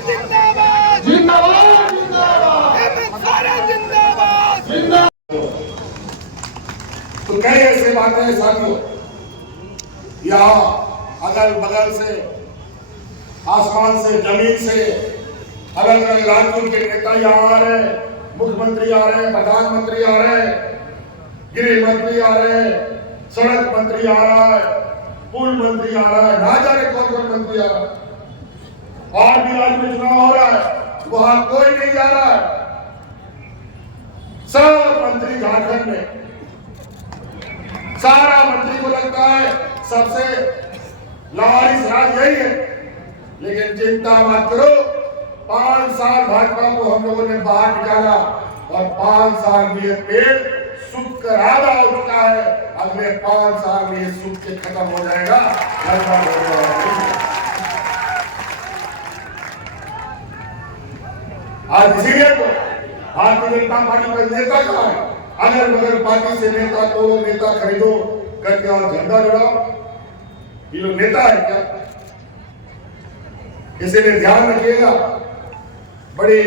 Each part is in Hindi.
जिंदाबाद जिंदाबाद जिंदाबाद जिंदाबाद। तो कई ऐसे बातें हैं साथियों, यहाँ अगल बगल से, आसमान से, जमीन से अलग अलग राज्यों के नेता यहाँ आ रहे हैं, मुख्यमंत्री आ रहे हैं, प्रधानमंत्री आ रहे हैं, गृह मंत्री आ रहे हैं, सड़क मंत्री आ रहा है, पुल मंत्री आ रहा है, ना जाने कौन कौन मंत्री आ रहा है। और भी राज्य में चुनाव हो रहा है, वहां कोई नहीं जा रहा है, सब मंत्री झारखंड में। सारा मंत्री को लगता है सबसे लावारिस राज यही है, लेकिन चिंता मत करो, 5 साल भाजपा को हम लोगों ने बाहर निकाला और 5 साल में ये पेड़ सूख कर आधा हो चुका है। अगले 5 साल में ये सूख के खत्म हो जाएगा। आज इसीलिए तो भारतीय जनता पार्टी का नेता कहा है, अगर बगल पार्टी से नेता तोड़ो, नेता खरीदो करके और झंडा लड़ाओ, ये लोग नेता है क्या? इसीलिए ध्यान रखिएगा, बड़ी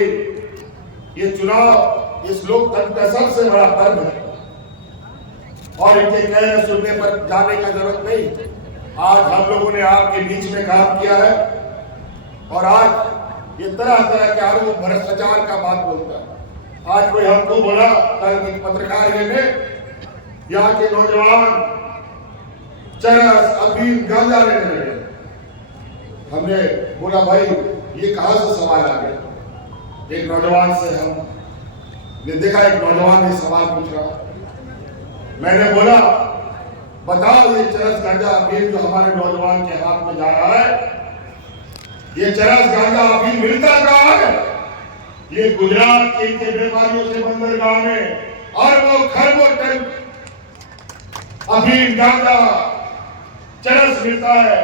ये चुनाव इस लोकतंत्र का सबसे बड़ा पर्व है और इनके कहने सुनने पर जाने का जरूरत नहीं। आज हम लोगों ने आपके बीच में काम किया है और आज ये तरह तरह के आरोप भ्रष्टाचार का बात बोलता है। आज कोई हमको बोला कल एक पत्रकार में, यहाँ के नौजवान चरस, अफीम, गांजा लेने लगे। हमने बोला भाई ये कहां से सवाल आ गया? एक नौजवान से हमने देखा, एक नौजवान ने सवाल पूछा। मैंने बोला बताओ ये चरस, गांजा, अफीम जो हमारे नौजवान के हाथ में जा रहा है, ये चरस, गांजा, अफीम मिलता कहां है? ये गुजरात के व्यापारियों से बंदरगाह में अरबों खरबों टन अफीम, गांजा, चरस मिलता है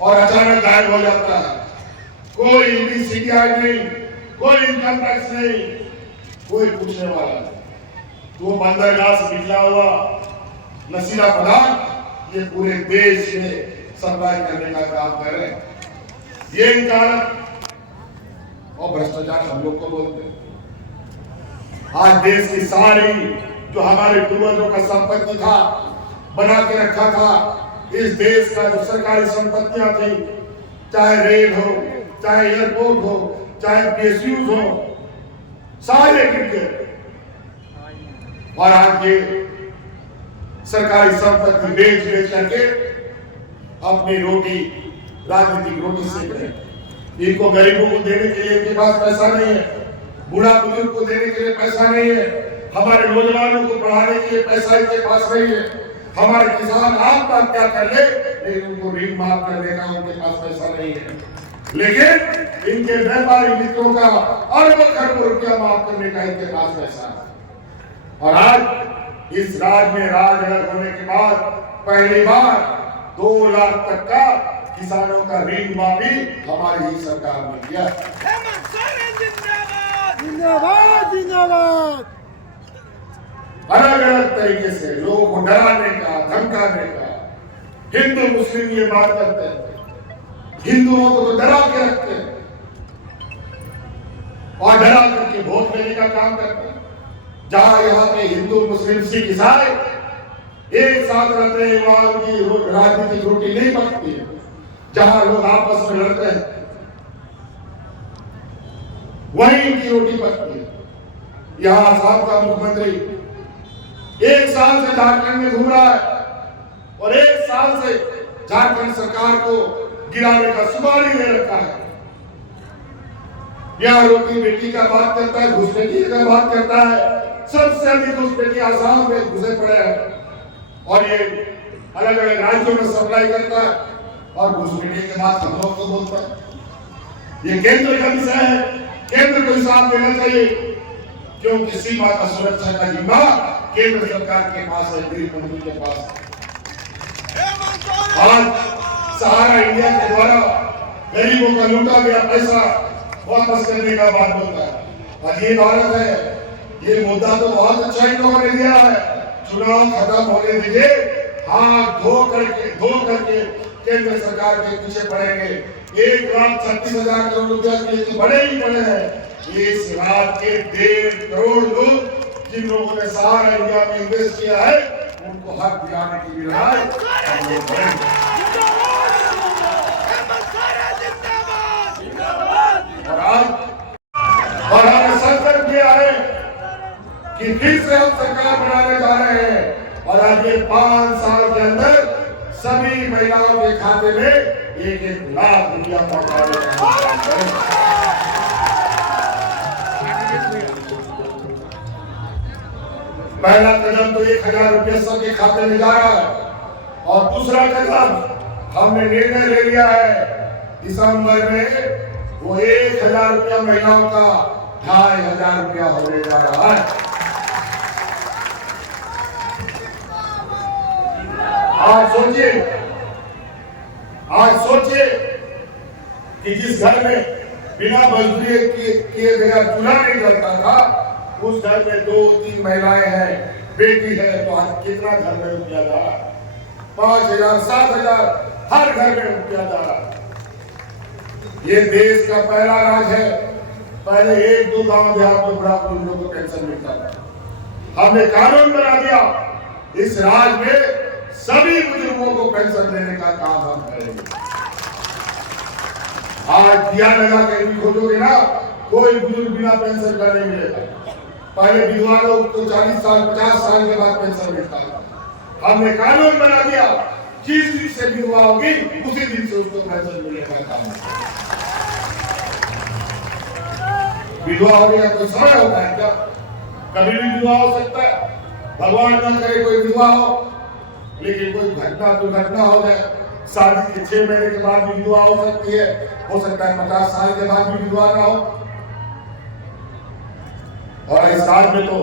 और अचानक गायब हो जाता है। कोई ईडी, सीबीआई नहीं, कोई इनकम टैक्स नहीं, कोई पूछने वाला नहीं। तो बंदरगाह से निकला हुआ नशीला पदार्थ ये पूरे देश में सप्लाई करने का काम कर रहे हैं। ये इनका और भ्रष्टाचार हम लोग को बोलते हैं। आज देश की सारी जो हमारे पूर्वजों का संपत्ति था, बना के रखा था, इस देश का जो सरकारी संपत्तियां थी, चाहे रेल हो, चाहे एयरपोर्ट हो, चाहे पीएसयू हो, सारे गिर गए। और आज ये सरकारी संपत्ति बेच बेच करके अपनी रोटी, राजनीतिक रोटी सेक रहे हैं। इनको गरीबों को देने के लिए इनके पास पैसा नहीं है, बूढ़ा बुजुर्ग को देने के लिए पैसा नहीं है, हमारे नौजवानों को पढ़ाने के लिए पैसा इनके पास नहीं है, हमारे किसान आत्महत्या कर ले लेकिन उनको ऋण माफ करने का उनके पास पैसा नहीं है, लेकिन इनके व्यापारी मित्रों का अरबों खरबों रुपया माफ करने का इनके पास पैसा है। और आज इस राज्य में राज अलग होने के बाद पहली बार 2 लाख तक का किसानों का ऋण माफी हमारी ही सरकार ने किया। जिंदाबाद जिंदाबाद। अलग अलग तरीके से लोगों को डराने का, धमकाने का, हिंदू मुस्लिम ये बात करते हैं, हिंदुओं को तो डरा के रखते हैं और डरा करके वोट लेने का काम करते हैं। जहां यहाँ के हिंदू, मुस्लिम, सिख, ईसाई एक साथ रहते हैं, वहां की राजनीतिक रोटी नहीं पकती है। जहां लोग आपस में लड़ते हैं वहीं इनकी रोटी पकती है। यहाँ आसाम का मुख्यमंत्री 1 साल से झारखंड में घूम रहा है और 1 साल से झारखंड सरकार को गिराने का सुपारी ले रखा है। यहाँ रोटी बेटी का बात करता है, घुसपैठी का बात करता है। सबसे अधिक घुसपैठी आसाम में घुसे पड़े हैं और ये अलग अलग राज्यों में सप्लाई करता है और घुसपैठी के बाद हम लोग को बोलता है। ये केंद्र का विषय है, केंद्र को हिसाब देना चाहिए, क्योंकि सीमा का सुरक्षा का जिम्मा केंद्र सरकार के पास है, गृह मंत्री के पास। आज सहारा इंडिया के द्वारा गरीबों का लूटा गया पैसा वापस करने का बात बोलता है। और ये भारत है, ये मुद्दा तो बहुत अच्छा इन लोगों ने दिया है। चुनाव खत्म होने दीजिए, हाथ धो करके केंद्र सरकार के पीछे पड़ेंगे। 1,36,000 करोड़ रुपया के लिए तो बड़े ही बड़े हैं। इस राज्य के 1.5 करोड़ लोग जिन लोगों ने सहारा इंडिया में इन्वेस्ट किया है, उनको हक दिलाने की लड़ाई हम लोग करेंगे। और हमने संकल्प किया है कि फिर से हम सरकार बनाने जा रहे हैं और अगले 5 साल के अंदर सभी महिलाओं के खाते में 1-1 लाख रुपया पहुंचाने का काम करेंगे। पहला कदम तो 1,000 रुपया सबके खाते में जा रहा है और दूसरा कदम हमने निर्णय ले लिया है दिसंबर में वो 1,000 रुपया महिलाओं का 2,500 रुपया होने जा रहा है। आज सोचिए कि जिस घर में बिना मजदूरी किए बगैर चूल्हा नहीं जलता था, उस घर में 2-3 महिलाएं हैं, बेटी है, तो आज कितना घर में रुपया जा रहा है? 5,000, 7,000 हर घर में रुपया जा रहा है। ये देश का पहला राज है। पहले 1-2 गांव देहात में बुढ़ापे लोगों को पेंशन मिलता था। हमने कानून बना दिया, इस राज में सभी बुजुर्गों को पेंशन देने का काम हम करेंगे। आज दिया लगा के भी खोजोगे ना, कोई बुजुर्ग बिना पेंशन का नहीं मिलेगा। पहले विधवा लोग तो 40 साल 50 साल के बाद पेंशन मिलता था। हमने कानून बना दिया, जिस दिन से विधवा होगी उसी दिन से उसको पेंशन मिलेगा। काम विधवा होने का कोई समय होता है क्या? कभी भी विधवा हो सकता है, भगवान न करे कोई विधवा हो, लेकिन कोई घटना दुर्घटना हो जाए, शादी के 6 महीने के बाद भी विधवा हो सकती है, हो सकता है 50 साल के बाद भी विधवा ना हो। और इस साल में तो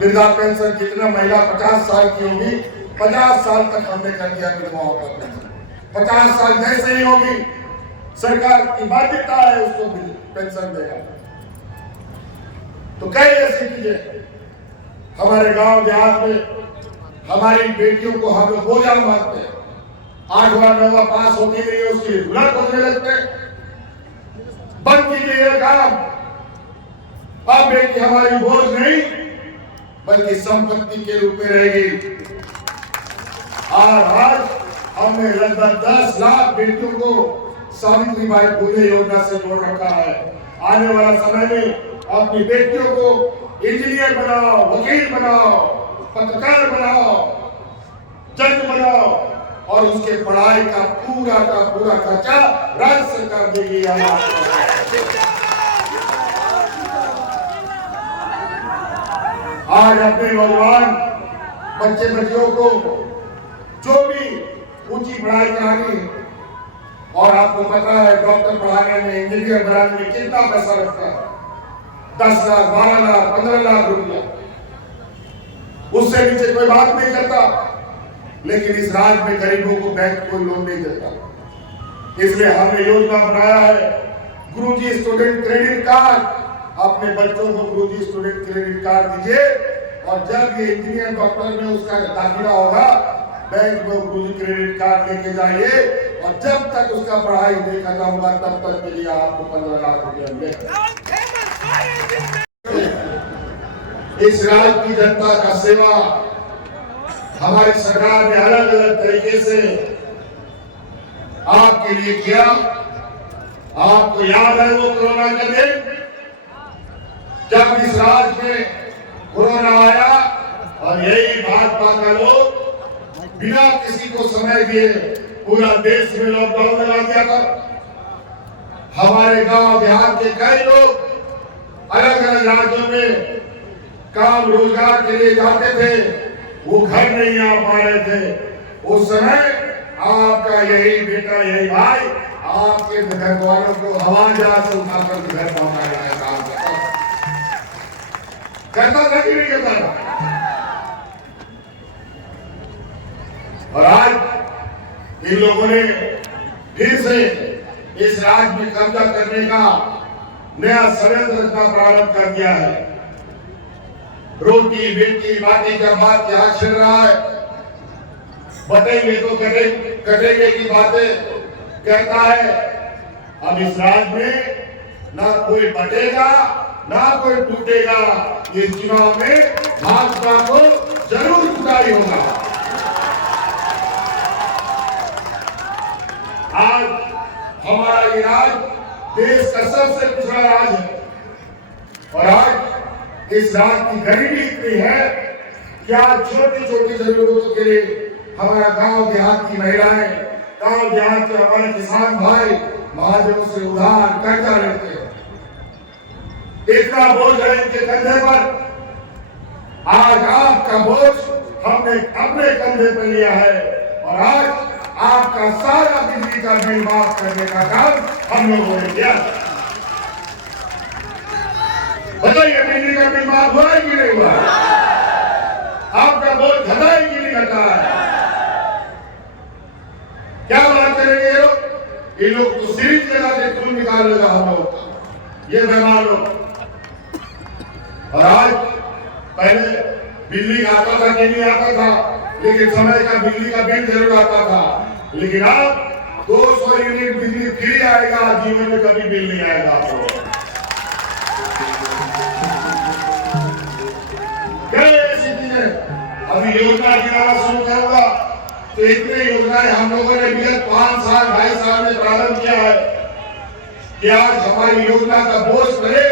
वृद्धा पेंशन कितना महिला 50 साल की होगी, 50 साल तक हमने कर दिया विधवाओं का पेंशन। 50 साल जैसे ही होगी, सरकार की बाध्यता है उसको पेंशन देगा। तो कई ऐसी चीजें हमारे गांव देहात में हमारी बेटियों को हम लोग बोझा मानते हैं। 8वां 9वां पास होती नहीं है, उसकी उलट होने लगते हैं। बंद कीजिए ये काम। अब बेटी हमारी बोझ नहीं बल्कि संपत्ति के रूप में रहेगी। और आज हमने लगभग 10 लाख बेटियों को सावित्रीबाई फुले योजना से जोड़ रखा है। आने वाला समय में अपनी बेटियों को इंजीनियर बनाओ, वकील बनाओ, पत्रकार बनाओ, जज बनाओ और उसके पढ़ाई का पूरा खर्चा राज्य सरकार देगी। आज अपने नौजवान बच्चे बच्चियों को जो भी ऊंची पढ़ाई करानी, और आपको पता है डॉक्टर पढ़ाने में, इंजीनियर बनाने में कितना पैसा लगता है, 10 लाख 12 लाख 15 लाख रुपया। उससे नीचे कोई बात नहीं करता, लेकिन इस राज्य में गरीबों को बैंक कोई लोन नहीं देता। इसलिए हमने योजना बनाया है गुरुजी स्टूडेंट क्रेडिट कार्ड। अपने बच्चों को गुरुजी स्टूडेंट क्रेडिट कार्ड दीजिए और जब ये इंजीनियर डॉक्टर में उसका दाखिला होगा, बैंक में गुरुजी क्रेडिट कार्ड लेके जाइए और जब तक उसका पढ़ाई नहीं खत्म होगा तब तक के लिए आपको 15 लाख रुपया मिलेगा। इस राज्य की जनता का सेवा हमारी सरकार ने अलग अलग तरीके से आपके लिए किया। आपको याद है वो कोरोना का दिन, जब इस राज्य में कोरोना आया और यही भाजपा का लोग बिना किसी को समय दिए पूरा देश में लॉकडाउन लगा दिया था। हमारे गांव देहात के कई लोग अलग अलग राज्यों में काम रोजगार के लिए जाते थे, वो घर नहीं आ पा रहे थे। उस समय आपका यही बेटा, यही भाई आपके घर वालों को हवाई जहाज से उठाकर घर पहुंचाने का काम करता था कि नहीं करता था? और आज इन लोगों ने फिर से इस राज्य में कब्जा करने का नया षड्यंत्र रचना प्रारंभ कर दिया है। रोटी बेटी बाटी का बात यहाँ छिड़ रहा है। बटेंगे तो कटेंगे की बातें कहता है। अब इस राज्य में ना कोई बटेगा ना कोई टूटेगा। ये चुनाव में भाजपा को जरूर टुटाई होगा। आज हमारा ये राज्य देश का सबसे पिछड़ा राज्य है और आज इस राज्य की गरीबी इतनी है कि आज छोटी छोटी जरूरतों के लिए हमारा गांव देहात की महिलाएं, गांव देहात के हमारे किसान भाई महाजनों से उधार कर्जा लेते हैं। इतना बोझ है इनके कंधे पर। आज आपका बोझ हमने अपने कंधे पर लिया है और आज आपका सारा बिजली का बिल माफ करने का काम हम लोगों ने किया। बताइए बिजली का बिल माफ हुआ है कि नहीं हुआ? आपका बोझ घटा है कि नहीं घटा है? क्या बात करेंगे ये लोग? ये लोग तो सिरिंज लगा के खून निकाल लेगा हम लोग, ये मेहमान लोग। और आज पहले बिजली आता था कि नहीं आता था, लेकिन समय का बिजली का बिल जरूर आता था। लेकिन अब 200 यूनिट बिजली फ्री आएगा, जीवन में कभी बिल नहीं आएगा आपको। अभी योजना गिराना शुरू करूंगा तो इतने योजनाएं हम लोगों ने विगत 5 साल 2.5 साल में प्रारंभ किया है कि आज हमारी योजना का बोझ करे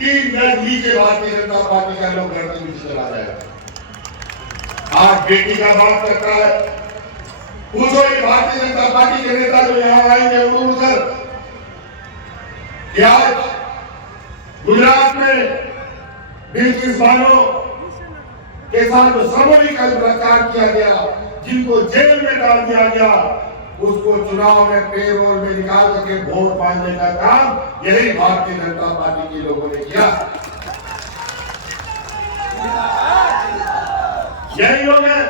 3 गज नीचे भारतीय जनता पार्टी का लोग घर नीचे चला जाएगा। आज बेटी का बात करता है, पूछो ये भारतीय जनता पार्टी के नेता जो यहाँ आएंगे उधर कि आज गुजरात में बिल्किस बानो के साथ जो सामूहिक बलात्कार किया गया, जिनको जेल में डाल दिया गया, उसको चुनाव में पेरोल में निकाल करके वोट मांगने का काम यही भारतीय जनता पार्टी के लोगों ने किया। यही लोग हैं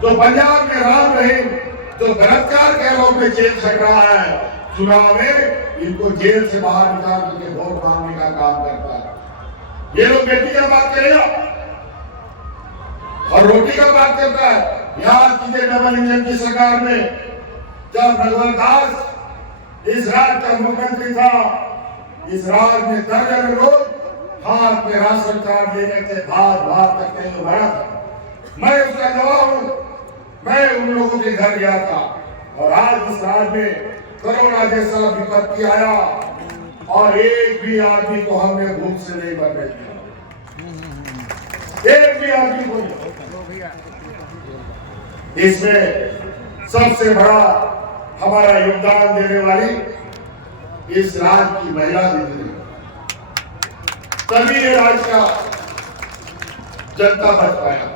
जो पंजाब में राम रहीम जो बलात्कार के आरोप में जेल चल रहा है, चुनाव में इनको जेल से बाहर निकाल करके वोट मांगने का काम करता है। ये लोग बेटी का बात करेगा और रोटी का बात करता है। याद कीजिए डबल इंजन की सरकार में जब रघुवर दास इस राज्य का मुख्यमंत्री था, इस राज्य में दर्जन लोग हाथ में राशन कार्ड लेने थे, भात करते हुए भरा था। मैं उसका गवाह हूं। मैं उन लोगों के घर गया था और आज इस राज्य में कोरोना जैसा विपत्ति आया और एक भी आदमी को हमने भूख से नहीं मरने दिया, एक भी आदमी को नहीं। इसमें सबसे बड़ा हमारा योगदान देने वाली इस राज्य की महिला दीदी है। तभी ये राज्य का जनता बच पाया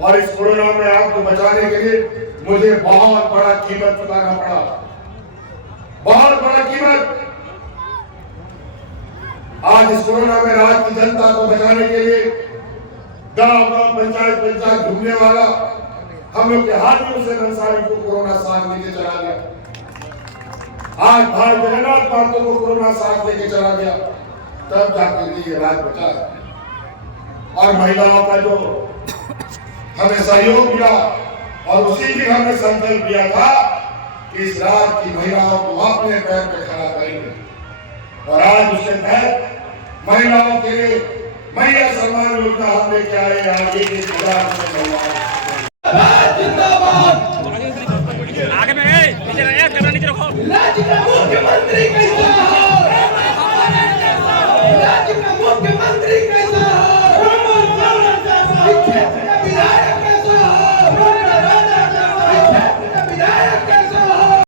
और इस कोरोना में आपको बचाने के लिए मुझे बहुत बड़ा कीमत चुकाना पड़ा, बहुत बड़ा कीमत। आज इस कोरोना में राज्य की जनता को बचाने के लिए गांव-गांव पंचायत घूमने वाला हम लोग के हाथियों से नंसारी को कोरोना साथ लेके चला गया। आज भाई जगन्नाथ पार्टी को कोरोना साथ लेके चला गया, तब जाकर ये राज्य बचा। और महिलाओं का जो हमें सहयोग मिला और उसी की हमने संकल्प किया था कि इस राज्य की महिलाओं को अपने पैर पे खड़ा करेंगे। और आज उसके तहत महिलाओं के लिए महिला सम्मान योजना हम लेके आए। आज एक आगे में कैमरा नीचे रखो। राज्य का मुख्यमंत्री